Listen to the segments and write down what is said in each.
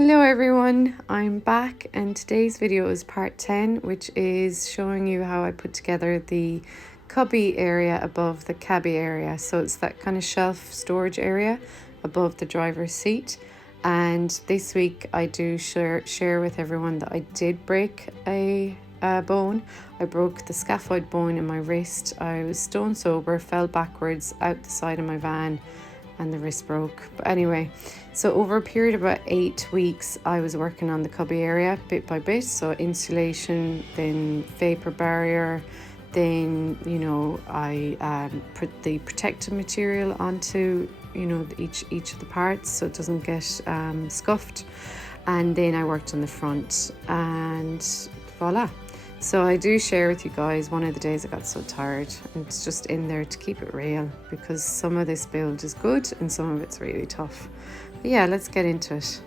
Hello everyone, I'm back and today's video is part 10, which is showing you how I put together the cubby area above the cabby area. So it's that kind of shelf storage area above the driver's seat. And this week I do share with everyone that I did break a bone. I broke the scaphoid bone in my wrist. I was stone sober, fell backwards out the side of my van and the wrist broke. But anyway, so over a period of about 8 weeks, I was working on the cubby area bit by bit. So insulation, then vapor barrier, then, I put the protective material onto, each of the parts so it doesn't get scuffed. And then I worked on the front and voila. So I do share with you guys one of the days I got so tired, and it's just in there to keep it real because some of this build is good and some of it's really tough. But yeah, let's get into it.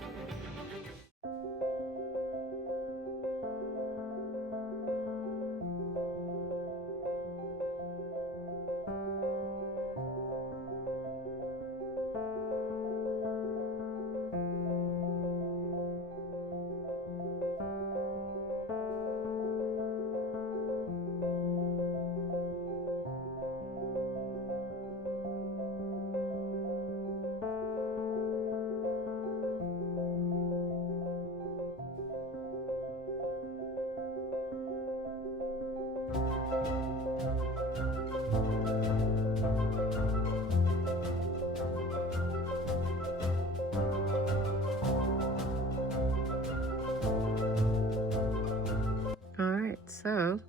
Alright, so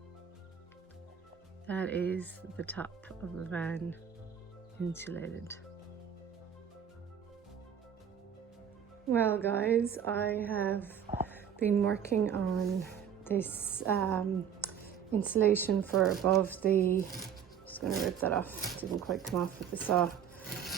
that is the top of the van insulated. Well guys, I have been working on this insulation for above the, just going to rip that off, didn't quite come off with the saw,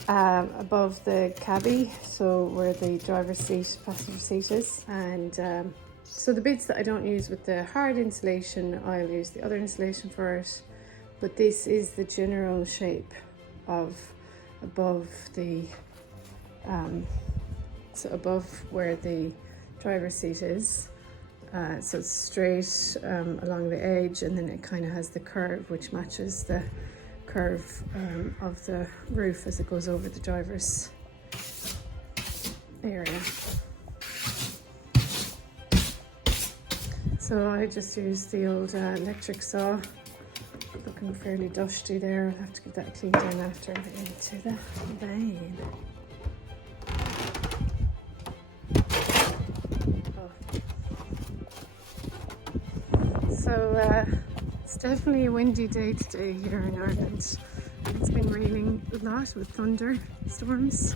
above the cabby, so where the driver's seat, passenger seat is. And so the bits that I don't use with the hard insulation, I'll use the other insulation for it. But this is the general shape of above the, so above where the driver's seat is. So it's straight along the edge, and then it kind of has the curve which matches the curve of the roof as it goes over the driver's area. So I just used the old electric saw, looking fairly dusty there. I'll have to get that cleaned in after I get into the van. So it's definitely a windy day today here in Ireland. It's been raining a lot with thunder storms.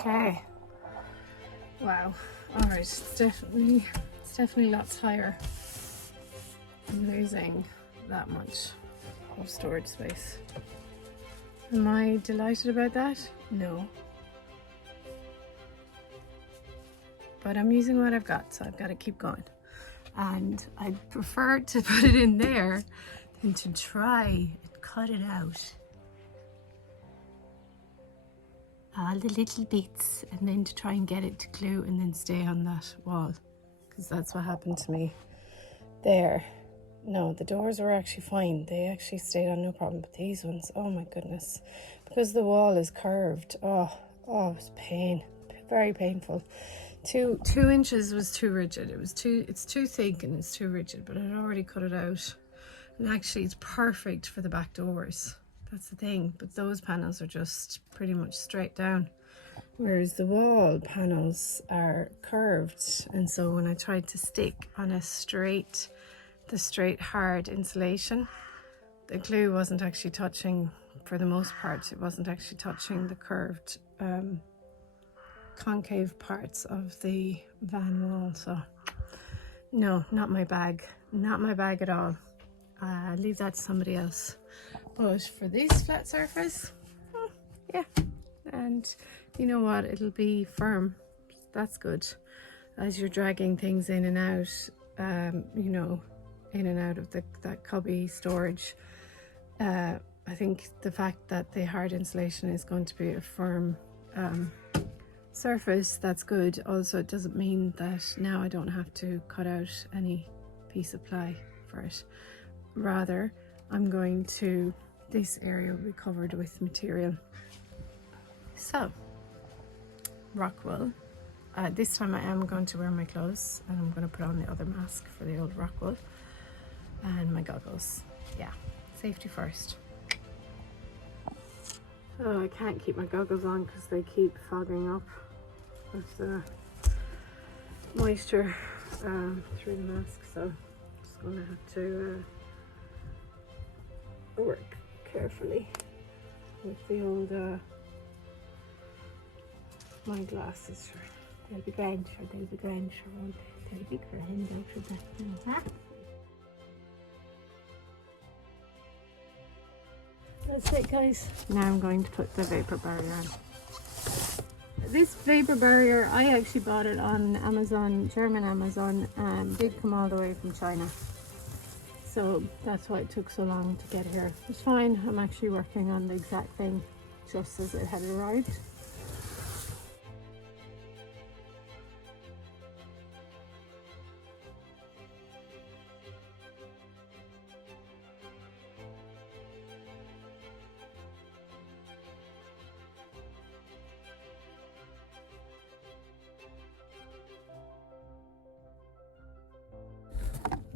Okay. Wow. All right. It's definitely lots higher. I'm losing that much of storage space. Am I delighted about that? No. But I'm using what I've got, so I've got to keep going. And I'd prefer to put it in there than to try and cut it out. All the little bits, and then to try and get it to glue and then stay on that wall, because that's what happened to me there. No, the doors were actually fine, they actually stayed on no problem, but these ones, oh my goodness, because the wall is curved. Oh it was pain, very painful. Two inches was too rigid. It's too thick and it's too rigid, but I'd already cut it out, and actually it's perfect for the back doors. That's the thing, but those panels are just pretty much straight down, whereas the wall panels are curved. And so when I tried to stick on the straight hard insulation, the glue wasn't actually touching, for the most part, it wasn't actually touching the curved concave parts of the van wall. So no, not my bag at all. leave that to somebody else. But for this flat surface, yeah, and you know what, it'll be firm. That's good. As you're dragging things in and out, you know, in and out of that cubby storage, I think the fact that the hard insulation is going to be a firm surface, that's good. Also, it doesn't mean that now I don't have to cut out any piece of ply for it. Rather, I'm going to, this area will be covered with material. So, rock wool. This time I am going to wear my clothes, and I'm going to put on the other mask for the old rock wool and my goggles. Yeah, safety first. Oh, I can't keep my goggles on because they keep fogging up with the moisture through the mask, so I'm just going to have to work carefully with the old my glasses. Sure, they'll be grand, sure, they'll be grand, sure, they'll be grand after that. That's it, guys. Now I'm going to put the vapor barrier on. This vapor barrier, I actually bought it on Amazon, German Amazon, and did come all the way from China. So that's why it took so long to get here. It's fine, I'm actually working on the exact thing just as it had arrived.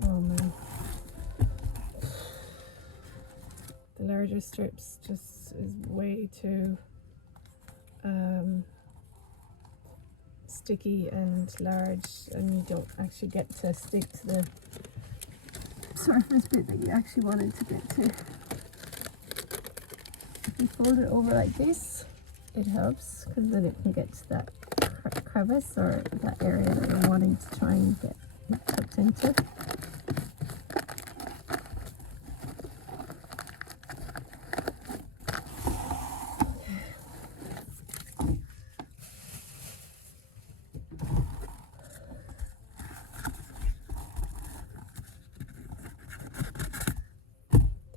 Oh man. The larger strips just is way too sticky and large, and you don't actually get to stick to the surface bit that you actually wanted to get to. If you fold it over like this, it helps, because then it can get to that crevice or that area that you're wanting to try and get tucked into.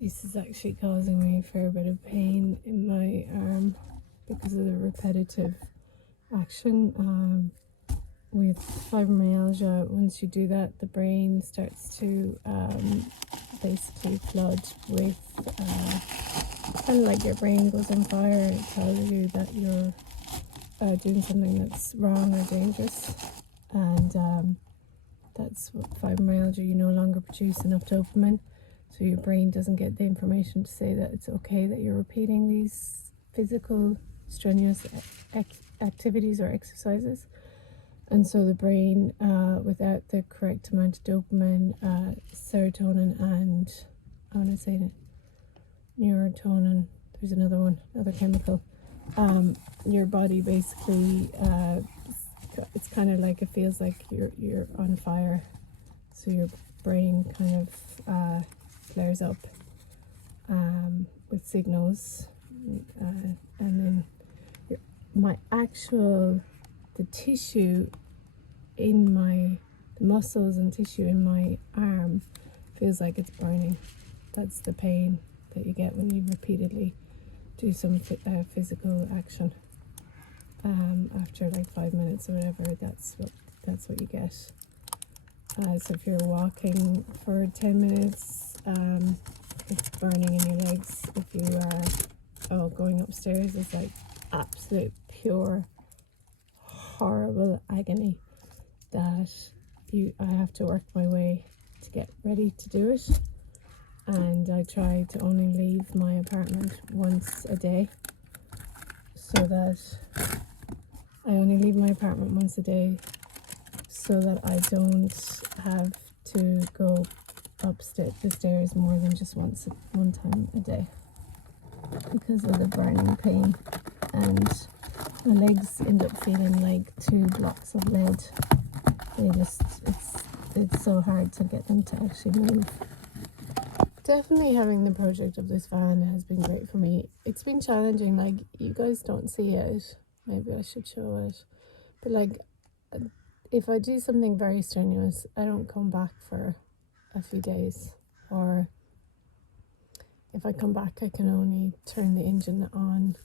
This is actually causing me a fair bit of pain in my arm because of the repetitive action. With fibromyalgia, once you do that, the brain starts to basically flood with kind of like your brain goes on fire. It tells you that you're doing something that's wrong or dangerous, and that's what fibromyalgia, you no longer produce enough dopamine, so your brain doesn't get the information to say that it's okay that you're repeating these physical strenuous activities or exercises. And so the brain, without the correct amount of dopamine, serotonin, and I want to say that neurotonin, there's another one, another chemical, your body basically, it's kind of like, it feels like you're on fire. So your brain kind of flares up with signals, and then the tissue in the muscles and tissue in my arm feels like it's burning. That's the pain that you get when you repeatedly do some physical action. After like 5 minutes or whatever, that's what you get. So if you're walking for 10 minutes, it's burning in your legs. If you are going upstairs, it's like absolute pure horrible agony that I have to work my way to get ready to do it. And I try to only leave my apartment once a day, so that I only leave my apartment once a day so that I don't have to go up the stairs more than just one time a day because of the burning pain. And my legs end up feeling like 2 blocks of lead. It's so hard to get them to actually move. Definitely having the project of this van has been great for me. It's been challenging, like you guys don't see it. Maybe I should show it. But like if I do something very strenuous, I don't come back for a few days. Or if I come back, I can only turn the engine on,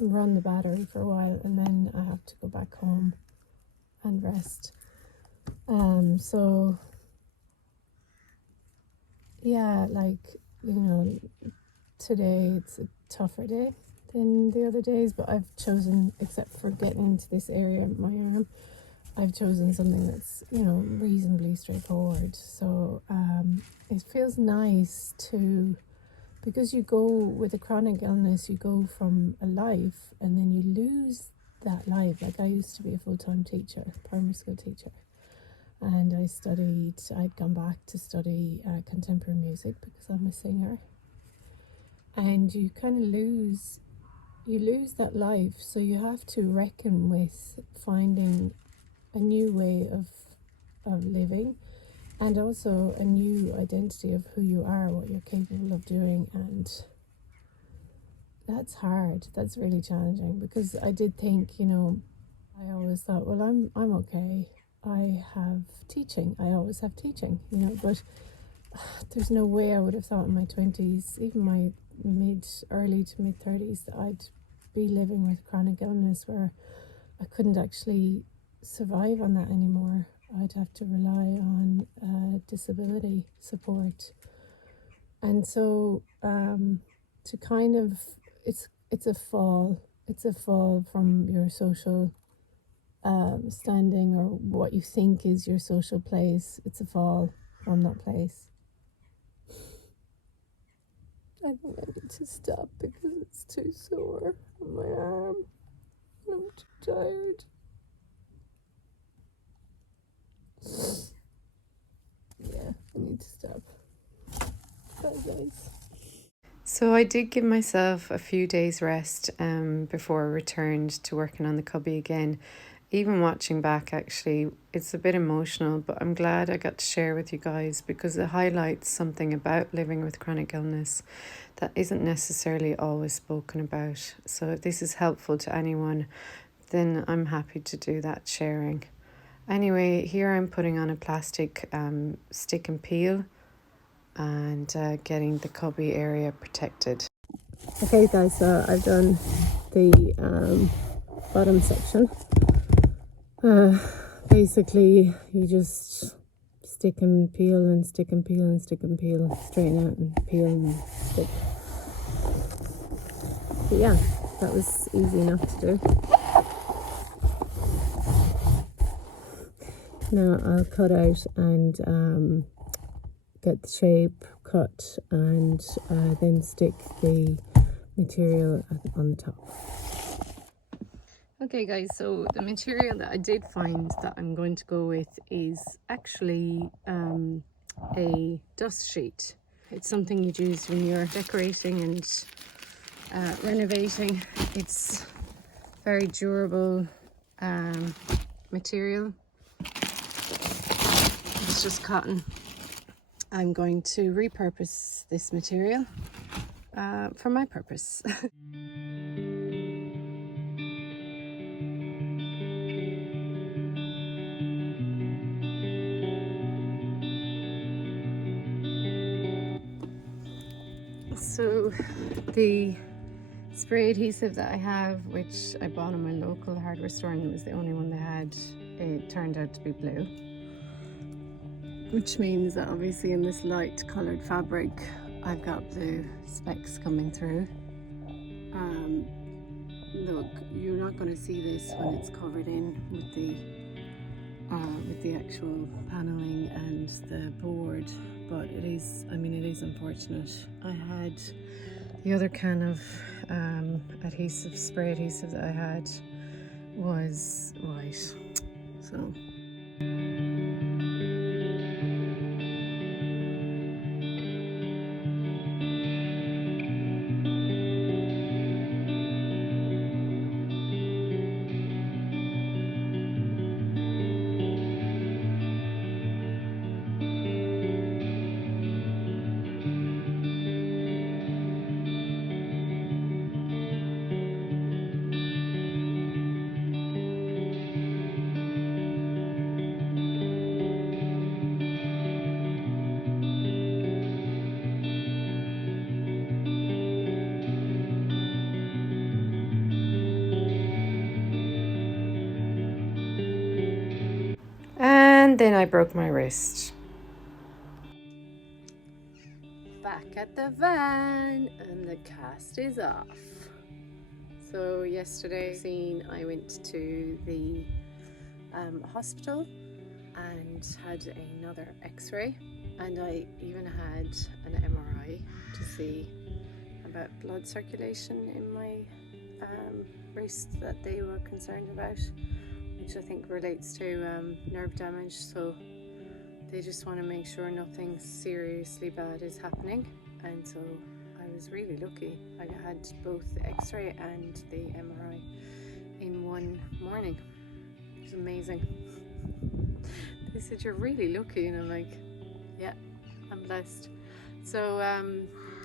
run the battery for a while, and then I have to go back home and rest. So yeah, like, you know, today it's a tougher day than the other days, but I've chosen, except for getting into this area of my arm, I've chosen something that's, you know, reasonably straightforward. So it feels nice to, because you go with a chronic illness, you go from a life and then you lose that life. Like I used to be a full-time teacher, primary school teacher, and I'd gone back to study contemporary music because I'm a singer. And you kind of lose that life, so you have to reckon with finding a new way of living, and also a new identity of who you are, what you're capable of doing. And that's hard, that's really challenging, because I did think, you know, I always thought, well, I'm okay, I always have teaching, you know, but there's no way I would have thought in my 20s, even my early to mid 30s, that I'd be living with chronic illness where I couldn't actually survive on that anymore. I'd have to rely on disability support. And so to kind of, it's a fall from your social standing, or what you think is your social place. It's a fall from that place. I think I need to stop because it's too sore on my arm. I'm too tired. Yeah, I need to stop. Bye, guys. So I did give myself a few days rest before I returned to working on the cubby again. Even watching back, actually, it's a bit emotional, but I'm glad I got to share with you guys because it highlights something about living with chronic illness that isn't necessarily always spoken about. So if this is helpful to anyone, then I'm happy to do that sharing. Anyway, here I'm putting on a plastic stick and peel and getting the cubby area protected. Okay guys, so I've done the bottom section. Basically you just stick and peel and stick and peel and stick and peel, straighten out and peel and stick. But yeah, that was easy enough to do. Now I'll cut out and get the shape cut, and then stick the material on the top. Okay guys, so the material that I did find that I'm going to go with is actually a dust sheet. It's something you'd use when you're decorating and renovating. It's very durable material. It's just cotton. I'm going to repurpose this material for my purpose. So the spray adhesive that I have, which I bought in my local hardware store and it was the only one they had, it turned out to be blue. Which means that obviously in this light coloured fabric, I've got blue specks coming through. Look, you're not going to see this when it's covered in with the actual paneling and the board, but it is, I mean, it is unfortunate. I had the other can of adhesive, spray adhesive that I had was white, so. then I broke my wrist. Back at the van and the cast is off. So yesterday I went to the hospital and had another x-ray, and I even had an MRI to see about blood circulation in my wrist that they were concerned about, which I think relates to nerve damage. So they just want to make sure nothing seriously bad is happening, and so I was really lucky. I had both the x-ray and the MRI in one morning. It was amazing. They said you're really lucky, and I'm like, yeah, I'm blessed. So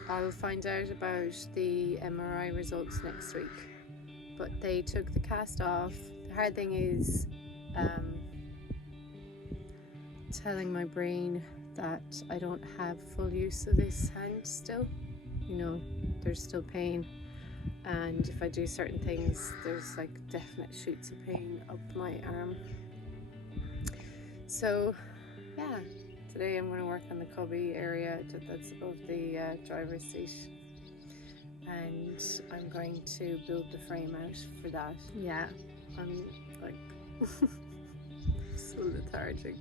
I'll find out about the MRI results next week, but they took the cast off. The hard thing is telling my brain that I don't have full use of this hand still. You know, there's still pain, and if I do certain things, there's like definite shoots of pain up my arm. So yeah, today I'm going to work on the cubby area that's above the driver's seat, and I'm going to build the frame out for that. Yeah, I'm like so lethargic.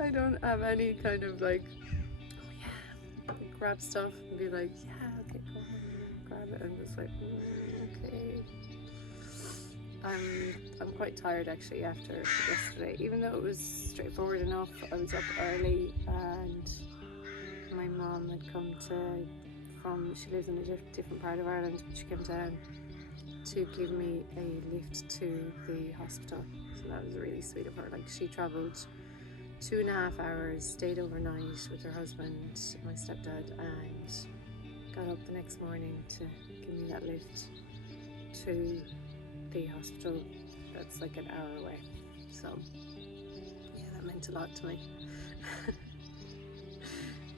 I don't have any kind of like, oh yeah, grab stuff and be like, yeah, okay, go on, grab it. I'm just like, okay. I'm quite tired actually after yesterday, even though it was straightforward enough. I was up early, and my mom had come she lives in a different part of Ireland, but she came down to give me a lift to the hospital. So that was really sweet of her. Like, she travelled 2.5 hours, stayed overnight with her husband, my stepdad, and got up the next morning to give me that lift to the hospital that's like an hour away. So yeah, that meant a lot to me.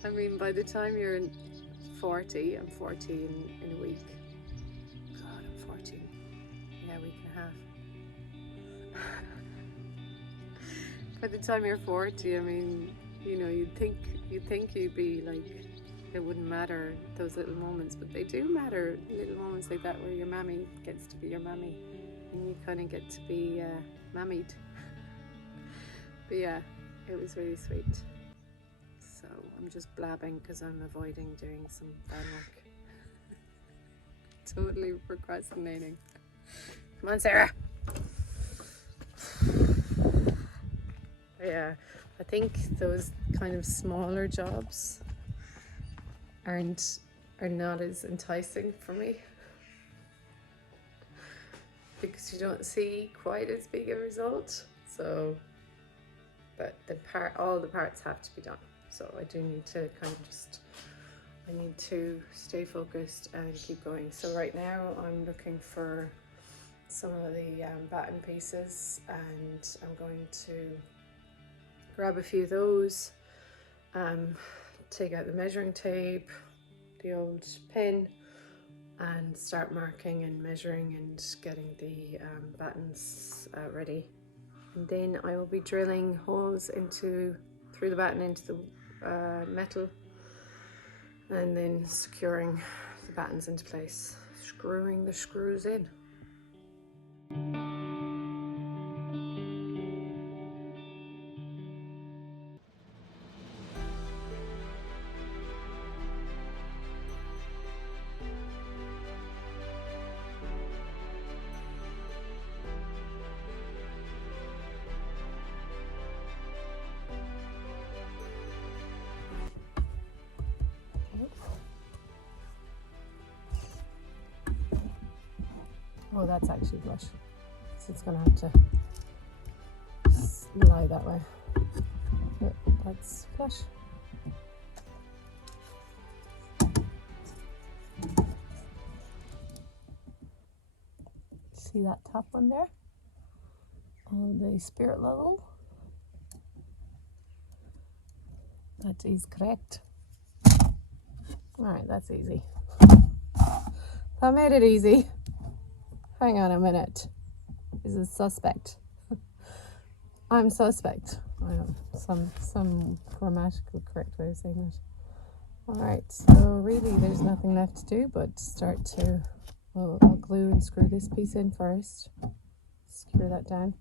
I mean, by the time you're 40, I'm 40 in a week. God, I'm 40. Yeah, a week and a half. By the time you're 40, I mean, you know, you'd think you'd be like, it wouldn't matter, those little moments, but they do matter. Little moments like that where your mammy gets to be your mammy and you kind of get to be mammied. But yeah, it was really sweet. So I'm just blabbing because I'm avoiding doing some van work. Totally procrastinating. Come on, Sarah. Yeah, I think those kind of smaller jobs are not as enticing for me, because you don't see quite as big a result. So, but all the parts have to be done. So I do need to I need to stay focused and keep going. So right now I'm looking for some of the batten pieces, and I'm going to grab a few of those, take out the measuring tape, the old pin, and start marking and measuring and getting the battens ready. And then I will be drilling holes through the batten into the metal, and then securing the battens into place, screwing the screws in. Oh, that's actually flush, so it's going to have to lie that way. But that's flush. See that top one there? On the spirit level. That is correct. Alright, that's easy. I made it easy. Hang on a minute. This is suspect. I'm suspect. I know, some grammatical correct way of saying it. Alright, so really there's nothing left to do but start to, well, I'll glue and screw this piece in first, secure that down,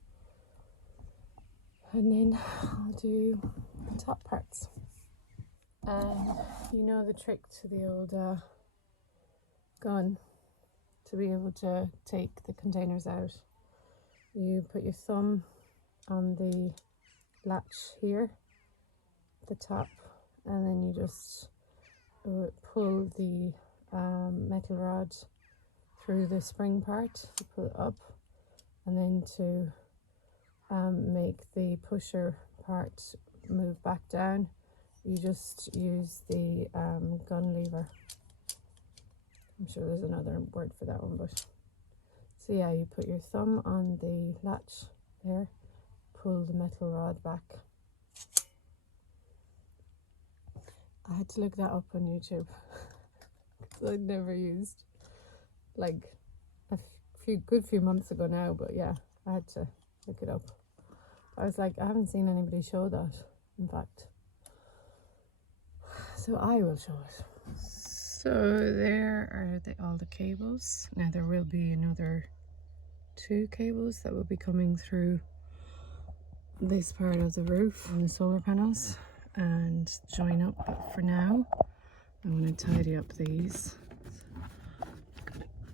and then I'll do the top parts. And you know the trick to the old gun, to be able to take the containers out. You put your thumb on the latch here at the top, and then you just pull the metal rod through the spring part, you pull it up, and then to make the pusher part move back down, you just use the gun lever. I'm sure there's another word for that one, but so yeah, you put your thumb on the latch there, pull the metal rod back. I had to look that up on YouTube because I'd never used, like, a good few months ago now, but yeah, I had to look it up. I was like, I haven't seen anybody show that, in fact, so I will show it. So there are all the cables. Now there will be another 2 cables that will be coming through this part of the roof and the solar panels and join up, but for now I'm going to tidy up these,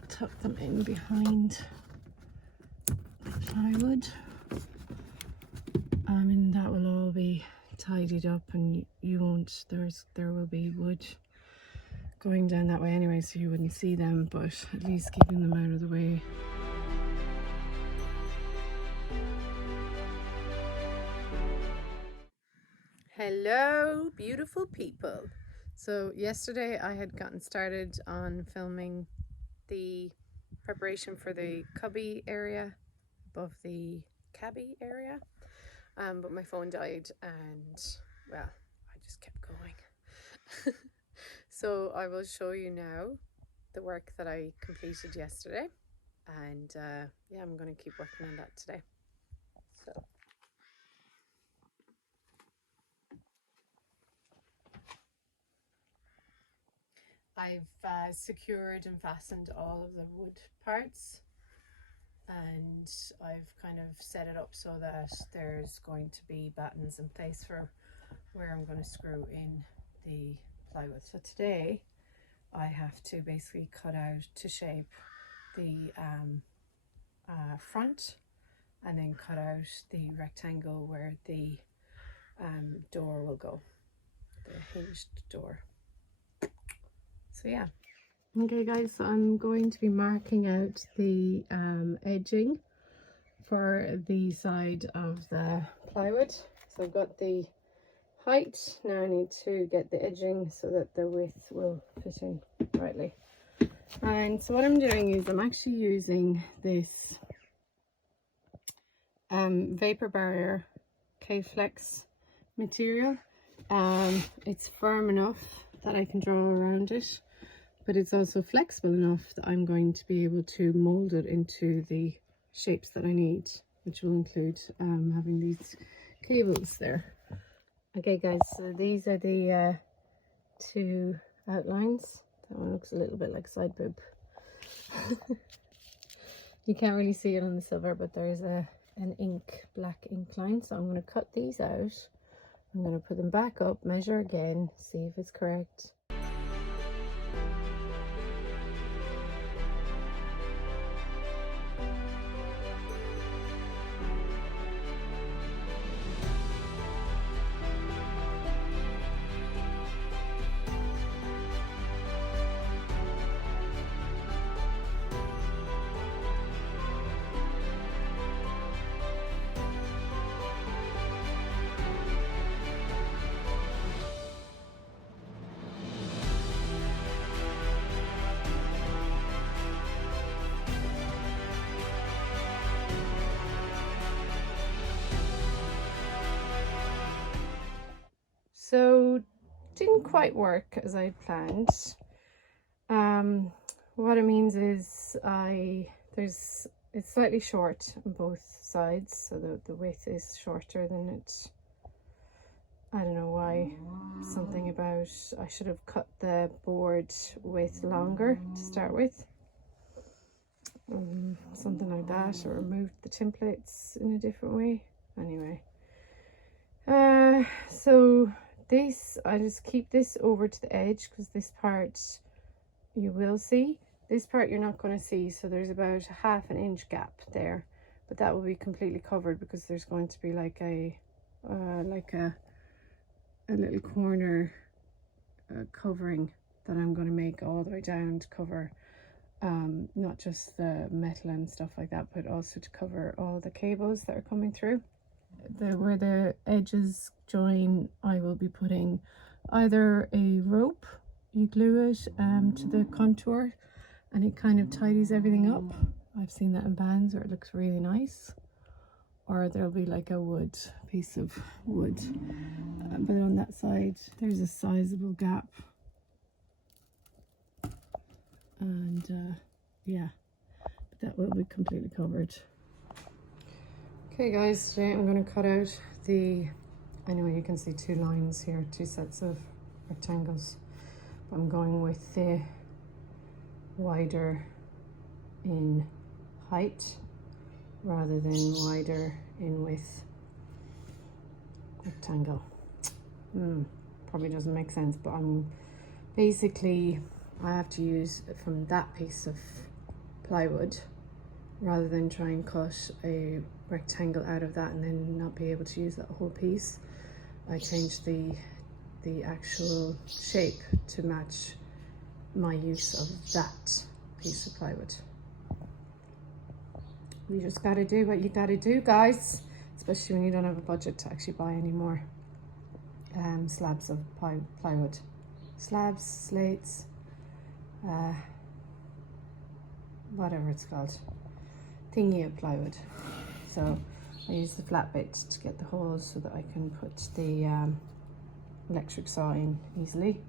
tuck them in behind the plywood, and that will all be tidied up, and you won't, there will be wood going down that way anyway, so you wouldn't see them, but at least keeping them out of the way. Hello, beautiful people. So yesterday I had gotten started on filming the preparation for the cubby area above the cabby area, but my phone died and, well, I just kept going. So I will show you now the work that I completed yesterday, and yeah, I'm going to keep working on that today. So I've secured and fastened all of the wood parts, and I've kind of set it up so that there's going to be battens in place for where I'm going to screw in the plywood. So today I have to basically cut out to shape the front, and then cut out the rectangle where the door will go, the hinged door. So yeah. Okay guys, so I'm going to be marking out the edging for the side of the plywood. So I've got the height, now I need to get the edging so that the width will fit in rightly. And so what I'm doing is I'm actually using this vapor barrier K-Flex material. It's firm enough that I can draw around it, but it's also flexible enough that I'm going to be able to mold it into the shapes that I need, which will include having these cables there. Okay guys, so these are the 2 outlines. That one looks a little bit like side boob. You can't really see it on the silver, but there is an black ink line, so I'm going to cut these out. I'm going to put them back up, measure again, see if it's correct. So didn't quite work as I planned. What it means is it's slightly short on both sides, so the width is shorter than it I don't know why, something about I should have cut the board width longer to start with. Something like that, or removed the templates in a different way. Anyway, so this, I just keep this over to the edge because this part you will see. This part you're not going to see, so there's about a ½ inch gap there, but that will be completely covered because there's going to be like a little corner covering that I'm going to make all the way down to cover not just the metal and stuff like that, but also to cover all the cables that are coming through. Where the edges join, I will be putting either a rope, you glue it to the contour and it kind of tidies everything up. I've seen that in bands where it looks really nice. Or there'll be like a piece of wood. But on that side, there's a sizable gap. And yeah, but that will be completely covered. Okay guys, today I'm going to cut out I know you can see 2 lines here, 2 sets of rectangles. I'm going with the wider in height rather than wider in width rectangle. Probably doesn't make sense, but I have to use from that piece of plywood rather than try and cut a rectangle out of that and then not be able to use that whole piece. I changed the actual shape to match my use of that piece of plywood. You just gotta do what you gotta do, guys, especially when you don't have a budget to actually buy any more slabs of plywood. Slabs, slates, whatever it's called, thingy of plywood. So I use the flat bit to get the holes so that I can put the electric saw in easily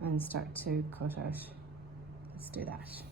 and start to cut out. Let's do that.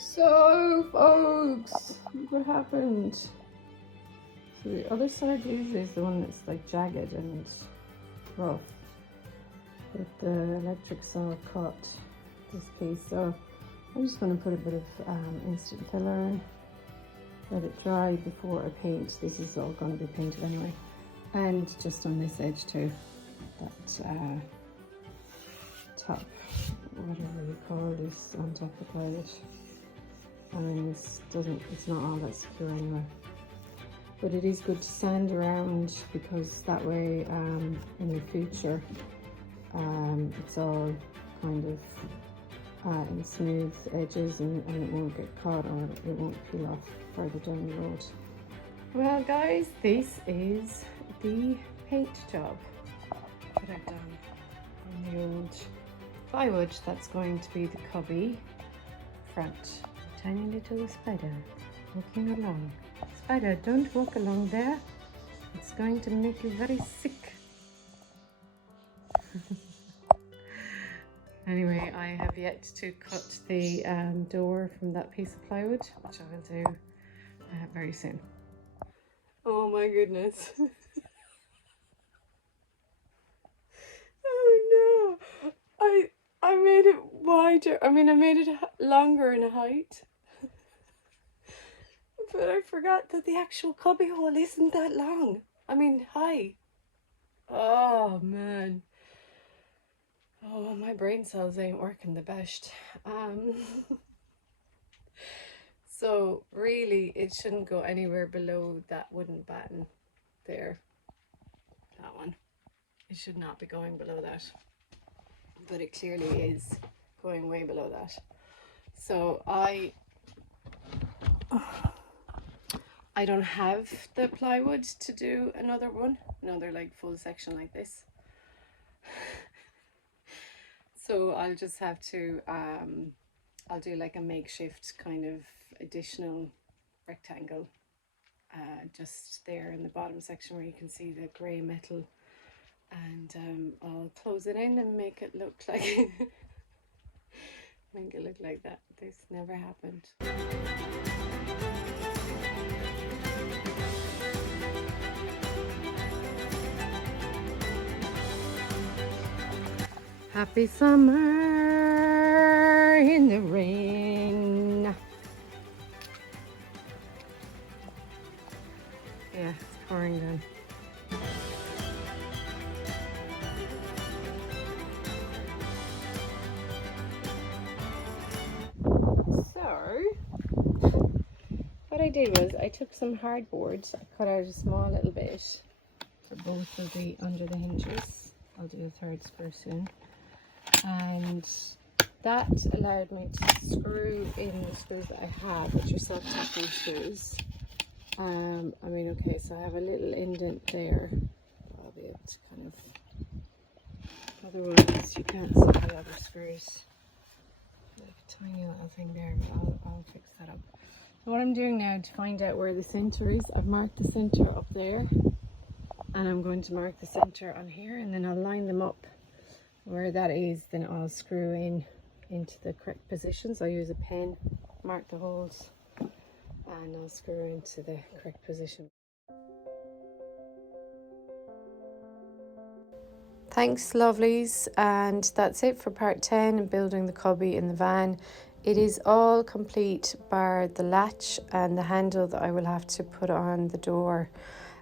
So folks, look what happened. So the other side usually is the one that's like jagged and rough, but the electric saw cut this piece. So I'm just going to put a bit of instant filler, let it dry before I paint. This is all going to be painted anyway. And just on this edge too, that top, whatever you call this, on top of the plywood. I mean, it's not all that secure anyway. But it is good to sand around because that way in the future it's all kind of in smooth edges and it won't get caught or it won't peel off further down the road. Well guys, this is the paint job that I've done on the old plywood. That's going to be the cubby front. Tiny little spider walking along. Spider, don't walk along there. It's going to make you very sick. Anyway, I have yet to cut the door from that piece of plywood, which I will do very soon. Oh my goodness. Oh no. I made it wider. I mean, I made it longer in height. But I forgot that the actual cubby hole isn't that long. I mean, high. Oh man. Oh, my brain cells ain't working the best. So really, it shouldn't go anywhere below that wooden batten there. That one. It should not be going below that. But it clearly is going way below that. So I don't have the plywood to do another like full section like this. So I'll just have to, I'll do like a makeshift kind of additional rectangle just there in the bottom section where you can see the grey metal, and I'll close it in and make it look like make it look like that. This never happened. Happy summer in the rain. Yeah, it's pouring down. So, what I did was I took some hardboard, I cut out a small little bit for both of the under the hinges. I'll do a third screw soon. And that allowed me to screw in the screws that I have, which are self-tapping screws. I mean, okay, so I have a little indent there. I'll be able to kind of, otherwise you can't see the other screws. Like a tiny little thing there, but I'll fix that up. So what I'm doing now to find out where the center is, I've marked the center up there, and I'm going to mark the center on here, and then I'll line them up where that is. Then I'll screw in into the correct positions. I'll use a pen, mark the holes, and I'll screw into the correct position. Thanks, lovelies, and that's it for part 10 and building the cubby in the van. It is all complete bar the latch and the handle that I will have to put on the door.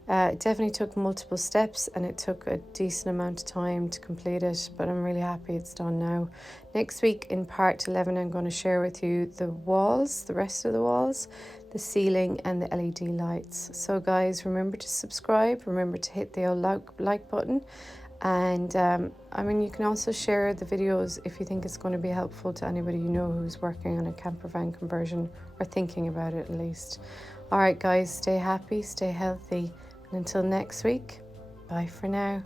It definitely took multiple steps and it took a decent amount of time to complete it, but I'm really happy it's done now. Next week in part 11 I'm going to share with you the walls, the rest of the walls, the ceiling and the LED lights. So guys, remember to subscribe, remember to hit the old like button, and I mean, you can also share the videos if you think it's going to be helpful to anybody you know who's working on a camper van conversion or thinking about it at least. All right guys, stay happy, stay healthy, and until next week, bye for now.